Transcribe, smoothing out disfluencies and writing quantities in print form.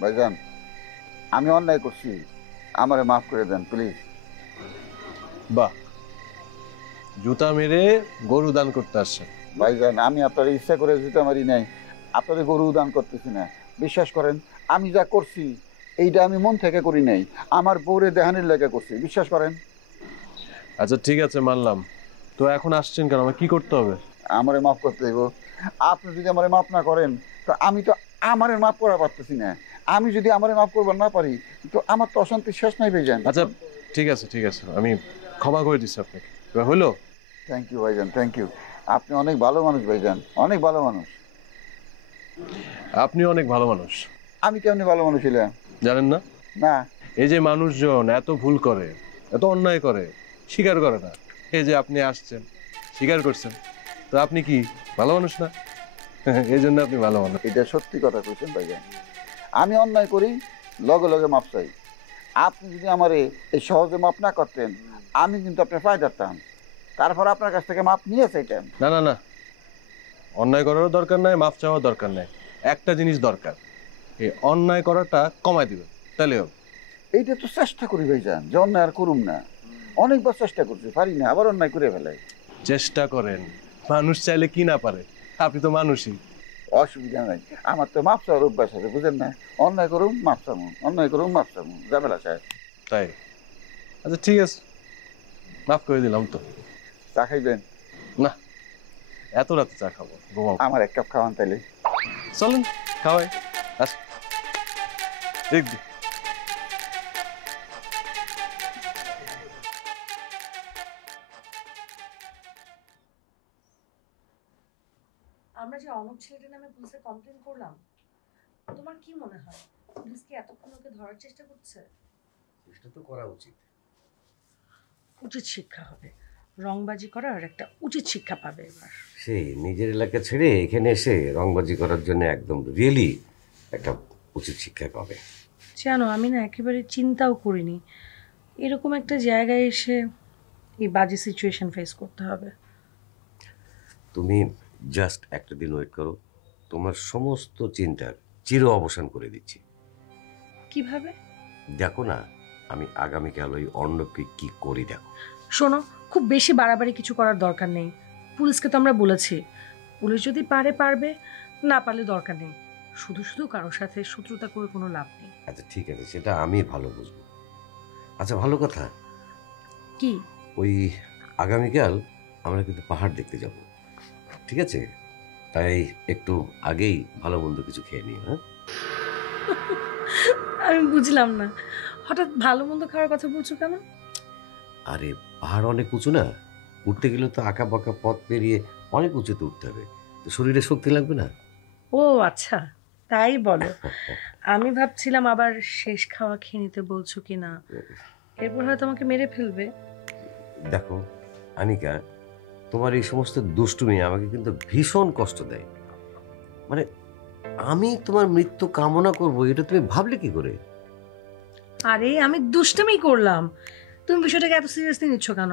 ভাইজান, আমি অন্যায় করছি, আমারে মাফ করে দেন প্লিজ। বাহ, জুতা মেরে গরু দান করতে আসছেন? ভাইজান, আমি আপনার ইচ্ছা করে জুতা মারি নাই, আপনাদের গরু দান করতেছি না। বিশ্বাস করেন, আমি যা করছি এইটা আমি মন থেকে করি নাই, আমার বউরে দেহানির লেগে করছি, বিশ্বাস করেন। আচ্ছা ঠিক আছে, মানলাম। তো এখন আসছেন কেন? আমার কি করতে হবে? আমারে মাফ করতে দেবো। আপনি যদি আমারে মাফ না করেন তো আমি তো আমারে মাফ করা পারতেছি না। আমি যদি আমারে মাফ করবার না পারি তো আমার তো অশান্তি শেষ নাই ভাইজান। আচ্ছা ঠিক আছে, ঠিক আছে, আমি ক্ষমা করে দিচ্ছি আপনাকে। এবার হলো? থ্যাংক ইউ ভাইজান, থ্যাংক ইউ। আপনি অনেক ভালো মানুষ ভাইজান, অনেক ভালো মানুষ। আপনি অনেক ভালো মানুষ। আমি কেমনি ভালো মানুষ ছিলাম? জানেন না? না। এই যে মানুষজন এত ভুল করে, এত অন্যায় করে, স্বীকার করে না। এই যে আপনি আসছেন, স্বীকার করছেন, তো আপনি কি ভালো মানুষ না? এই জন্য আপনি ভালো মানুষ। এটা সত্যি কথা কইছেন ভাইজান। আমি অন্যায় করি, লগে লগে মাপ চাই। আপনি যদি আমারে এই সহজে মাপ না করতেন আমি কিন্তু আপনার পায়ে ধরতাম, তারপর আপনার কাছ থেকে মাপ নিয়ে চাইতাম। না না না, অন্যায় করারও দরকার নাই, মাফ চাওয়ার দরকার নাই। একটা জিনিস দরকার, এই অন্যায় করাটা কমায় দিবেন, তাহলে হবে। এইটা তো চেষ্টা করি ভাইজান যে অন্যায় আর করুম না। অনেকবার চেষ্টা করছি, পারি না, আবার অন্যায় করে ফেলাই। চেষ্টা করেন, মানুষ চাইলে কি না পারে। আপনি তো মানুষই। অসুবিধা নাই, আমার তো মাপ চাওয়ার অভ্যাস আছে, বুঝেন না? অন্যায় করুম মাপ চামু, অন্যায় করুম মাপ চামু, ঝামেলা সাহেব। তাই? আচ্ছা ঠিক আছে, মাফ করে দিলাম তো। চা খাইবেন? না, এত রাতে চা খাবো? ঘুমাবো। আমার এক কাপ খাওয়ান তাইলে। চলেন খাওয়াই। আস দেখ। আমরা যে অনক ছেলেটার নামে পুলিশে কমপ্লেন করলাম, তোমার কি মনে হয় পুলিশ কি এতক্ষণ ওকে ধরার চেষ্টা করছে? চেষ্টা তো করা উচিত। উচিত শিক্ষা হবে, রংবাজি করার একটা উচিত শিক্ষা পাবে এবার। সে নিজের এলাকা ছেড়ে এখানে এসে রংবাজি করার জন্য একদম রিয়েলি একটা উচিত শিক্ষা পাবে। জানো, আমি না একেবারে চিন্তাও করিনি এরকম একটা জায়গায় এসে এই বাজে সিচুয়েশন ফেস করতে হবে। তুমি জাস্ট একটা দিন ওয়েট করো, তোমার সমস্ত চিন্তার চির অবসান করে দিচ্ছি। কিভাবে? দেখো না, আমি আগামীকাল ওই অর্ণবকে কি করি দেখো। শোনো, খুব বেশি বাড়াবাড়ি কিছু করার দরকার নেই। পুলিশকে তো আমরা বলেছি, পুলিশ যদি পারে পারবে, না পারলে দরকার নেই। শুধু শুধু কারোর সাথে শত্রুতা করে কোনো লাভ নেই। আচ্ছা ঠিক আছে, সেটা আমি ভালো বুঝবো। আচ্ছা ভালো কথা, কি? ওই আগামীকাল আমরা কিন্তু পাহাড় দেখতে যাব, ঠিক আছে? তাই একটু আগেই ভালো মন্দ কিছু খেয়ে নিও। হ্যাঁ, আমি বুঝলাম না, হঠাৎ ভালো মন্দ খাওয়ার কথা বলছো কেন? আরে পাহাড় অনেক উঁচু না, উঠতে গেলে তো আঁকা বাঁকা পথ পেরিয়ে অনেক উঁচুতে উঠতে হবে, তো শরীরে শক্তি লাগবে না? ও আচ্ছা, তাই বলো। আমি ভাবছিলাম আবার শেষ খাওয়া খেয়ে নিতে বলছো কি না, এরপর হয়তো আমাকে মেরে ফেলবে। দেখো আনিকা, তোমার এই সমস্ত দুষ্টুমি আমাকে কিন্তু ভীষণ কষ্ট দেয়। মানে আমি তোমার মৃত্যু কামনা করব, এটা তুমি ভাবলে কি করে? আরে আমি দুষ্টুমি করলাম, তুমি বিষয়টাকে এত সিরিয়াসলি নিচ্ছ কেন?